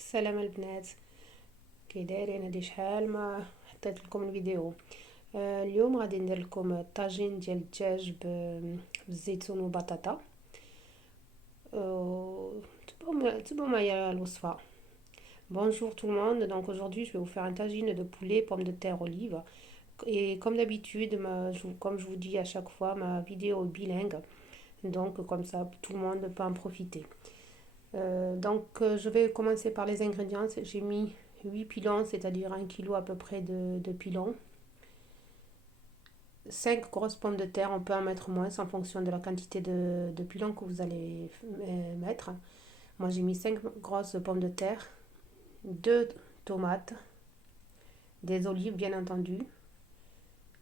السلام البنات، كي دايرين؟ هادي شحال ما حطيت لكم الفيديو. اليوم غادي ندير لكم الطاجين ديال الدجاج بالزيتون وبطاطا. تبعوا معايا الوصفه. Bonjour tout le monde, donc aujourd'hui je vais vous faire un tagine de poulet, pommes de terre, olives. Et comme d'habitude, comme je vous dis à chaque fois, ma vidéo est bilingue, donc comme ça tout le monde peut en profiter. Je vais commencer par les ingrédients. J'ai mis 8 pilons, c'est-à-dire 1 kg à peu près de pilons. 5 grosses pommes de terre, on peut en mettre moins en fonction de la quantité de pilons que vous allez mettre. Moi j'ai mis 5 grosses pommes de terre, 2 tomates, des olives bien entendu,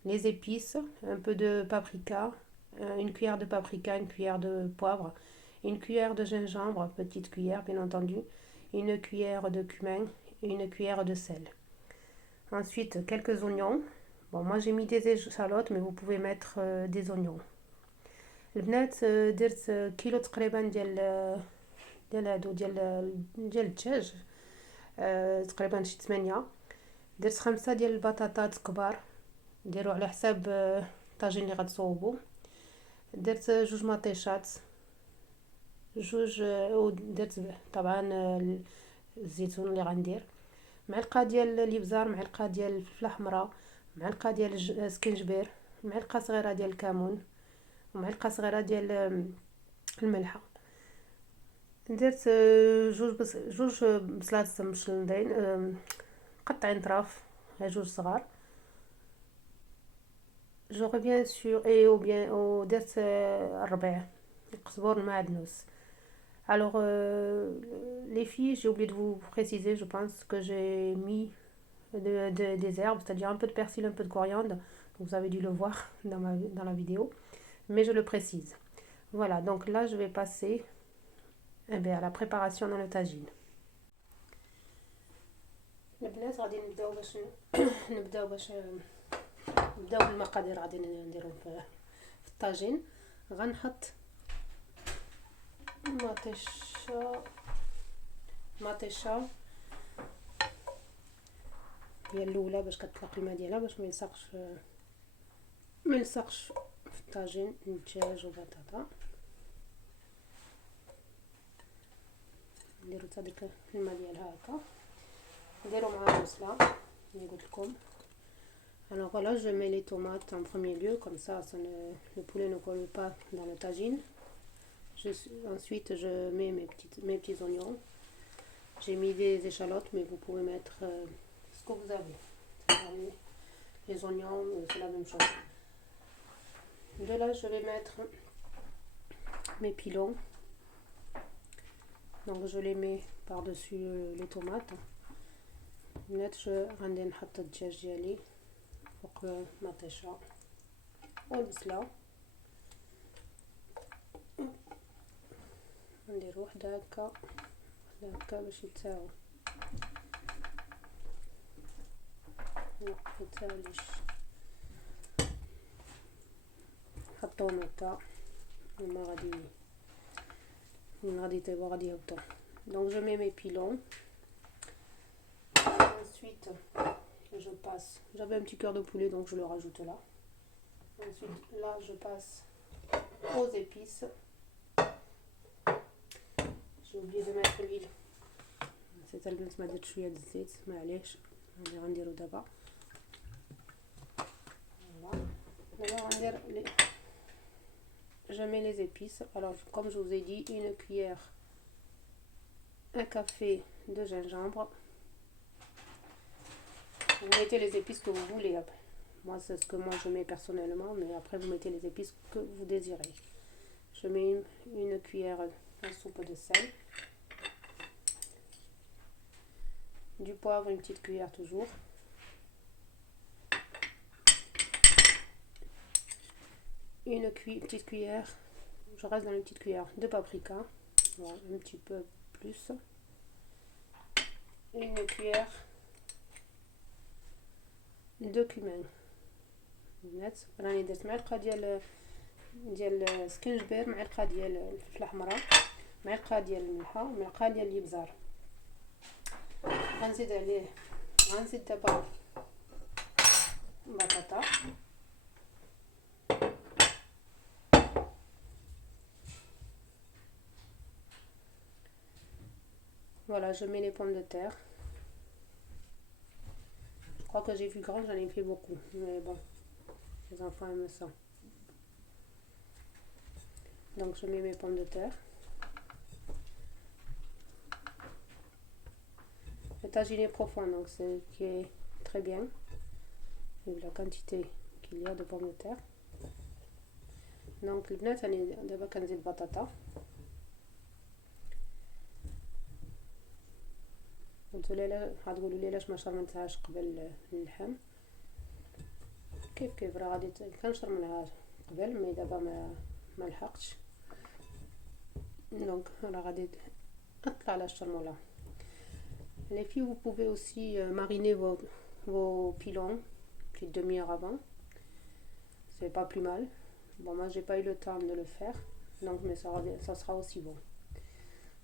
les épices, un peu de paprika, une cuillère de paprika, une cuillère de poivre, une cuillère de gingembre, petite cuillère bien entendu, une cuillère de cumin et une cuillère de sel. Ensuite, quelques oignons. Bon, moi j'ai mis des échalotes, mais vous pouvez mettre des oignons. البنات درت كيلو تقريبا ديال الدجاج، تقريبا شي 8. درت 5 ديال البطاطات كبار، ديروا على حساب الطاجين اللي غتصوبوا. درت 2 مطيشات، ودرت طبعا الزيتون اللي غندير، معلقه ديال الابزار، معلقه ديال الفلفله حمراء، معلقه ديال السكنجبير، معلقه صغيره ديال الكمون، ومعلقه صغيره ديال الملح. درت جوج بصلات مشلدين مقطعين طراف، جوج صغار. جو reviens sur درت الربيع القزبر المعدنوس. Alors, les filles, j'ai oublié de vous préciser, je pense que j'ai mis des herbes, c'est-à-dire un peu de persil, un peu de coriandre. Vous avez dû le voir dans la vidéo, mais je le précise. Voilà, donc là, je vais passer à la préparation dans le tagine. البنات غادي نبداو بالمقادير غادي نديرهم في الطاجين. غنحط مطيشه هي الاولى باش كتطلق الماء ديالها باش ما يلصقش في الطاجين الدجاج وبطاطا. نديرو حتى ديك الماء ديالها هكا، نديرو معاها البصله اللي قلت لكم. Alors voilà, je mets les tomates en premier lieu, comme ça, le poulet ne colle pas dans le tagine. Ensuite, je mets mes petits oignons. J'ai mis des échalotes, mais vous pouvez mettre ce que vous avez. Les oignons, c'est la même chose. De là, je vais mettre mes pilons. Donc, je les mets par-dessus les tomates. غندير نحط الدجاج ديالي فوق المطيشه والبصله، ندير وحده هكا باش يتساووا، ميتساوليش، نحطهم هكا غادي يطيبوا غادي يهبطوا. Donc je mets mes pilons. Ensuite je passe, j'avais un petit cœur de poulet donc je le rajoute là. Ensuite là je passe aux épices. J'ai oublié de mettre l'huile. C'est البنات ما درت شويه د الزيت معليش، اللي غنديرو دابا. Je mets les épices. Alors comme je vous ai dit, une cuillère, un café de gingembre. Vous mettez les épices que vous voulez après. Moi c'est ce que je mets personnellement, mais après vous mettez les épices que vous désirez. Je mets une cuillère à soupe de sel, du poivre, une petite cuillère toujours, petite cuillère, je reste dans une petite cuillère de paprika, voilà, un petit peu plus, une cuillère de cumin. راني درت معلقه ديال السكنجبير، معلقه ديال الفلفله حمراء، معلقه ديال الملح، ومعلقه ديال الابزار. هنزيد دابا بطاطا. Voilà, je mets les pommes de terre. Je crois que j'ai vu grand, j'en ai fait beaucoup. Mais bon, les enfants aiment ça. Donc je mets mes pommes de terre. Le tagine est profond, donc c'est qui est très bien. Vu la quantité qu'il y a de pommes de terre. Donc البنات أنا دابا كنزيد بطاطا. قلتوا لي غتقولوا لي علاش ما شرمتهاش قبل اللحم. كيف راه غادي كنشرملها قبل مي دابا ما لحقتش. Donc راه غادي نطلع على الشرموله. Les filles, vous pouvez aussi mariner vos pilons une demi-heure avant. C'est pas plus mal. Bon, moi j'ai pas eu le temps de le faire, donc mais ça sera aussi bon.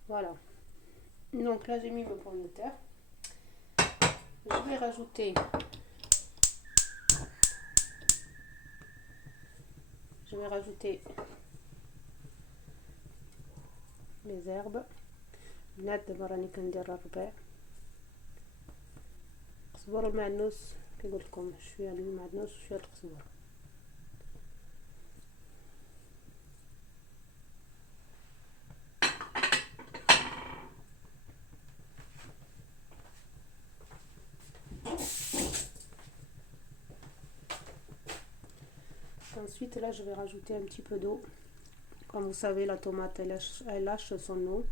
Voilà. Donc là j'ai mis mes pommes de terre. Je vais rajouter les herbes. بنات دابا راني كندير الربيع. قزبر المعدنوس كي قلت لكم شويه ديال المعدنوس وشويه القزبر. Ensuite là je vais rajouter un petit peu d'eau. Comme vous savez, la tomate elle lâche son eau,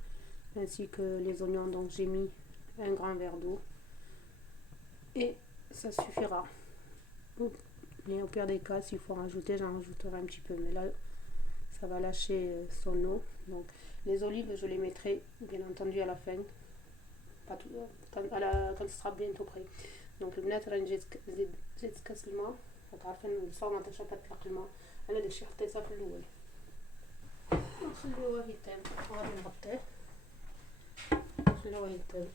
ainsi que les oignons, donc j'ai mis un grand verre d'eau et ça suffira. Mais au pire des cas, s'il faut rajouter, j'en rajouterai un petit peu, mais là ça va lâcher son eau. Donc les olives je les mettrai bien entendu à la fin, pas tout, quand ce sera bientôt prêt. Donc البنات راني زيت كاس الماء. عارفين الصومه تاع كتطلق الماء، انا داكشي حطيتها في الاول. نخليوه يطيب وغادي نغطيه نخليوه يطيب.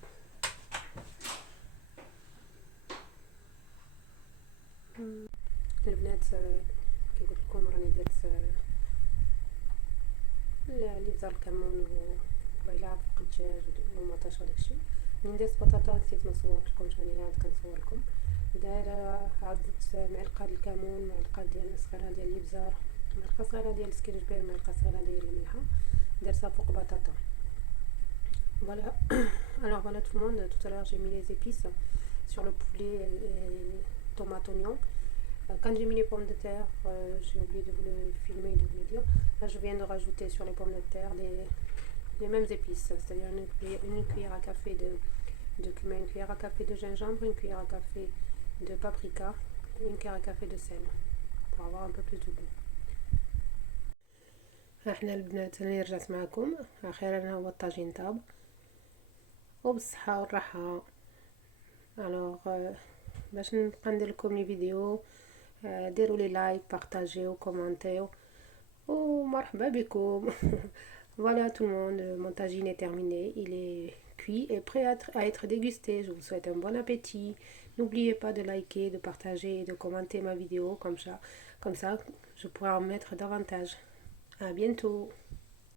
البنات كي قلت لكم راني درت الابزار الكمون وبيلعه فوق الدجاج ومطاش وداكشي. من درت بطاطا نسيت ما صورتلكمش، راني عاد كنصور لكم. دايره عدت معلقه ديال الكمون، معلقه ديال صغيره ديال الابزار، معلقه صغيره ديال السكينجبير، معلقه صغيره ديال الملحه، درتها فوق بطاطا. Voilà. Alors voilà tout le monde, tout à l'heure j'ai mis les épices sur le poulet et tomate oignon. Quand j'ai mis les pommes de terre, j'ai oublié de vous le filmer et de vous le dire. Là je viens de rajouter sur les pommes de terre les mêmes épices, c'est-à-dire une cuillère à café de cumin, une cuillère à café de gingembre, une cuillère à café de paprika et une cuillère à café de sel pour avoir un peu plus de goût. احنا البنات انا رجعت معكم. اخيرا هو الطاجين طاب وبالصحه والراحه. الوغ باش نبقى ندير لكم لي فيديو ديروا لي لايك، بارطاجيو، كومونتيو ومرحبا بكم. Voilà tout le monde, mon tagine est terminé, il est cuit et prêt à être dégusté. Je vous souhaite un bon appétit. N'oubliez pas de liker, de partager et de commenter ma vidéo, comme ça je pourrai en mettre davantage. À bientôt.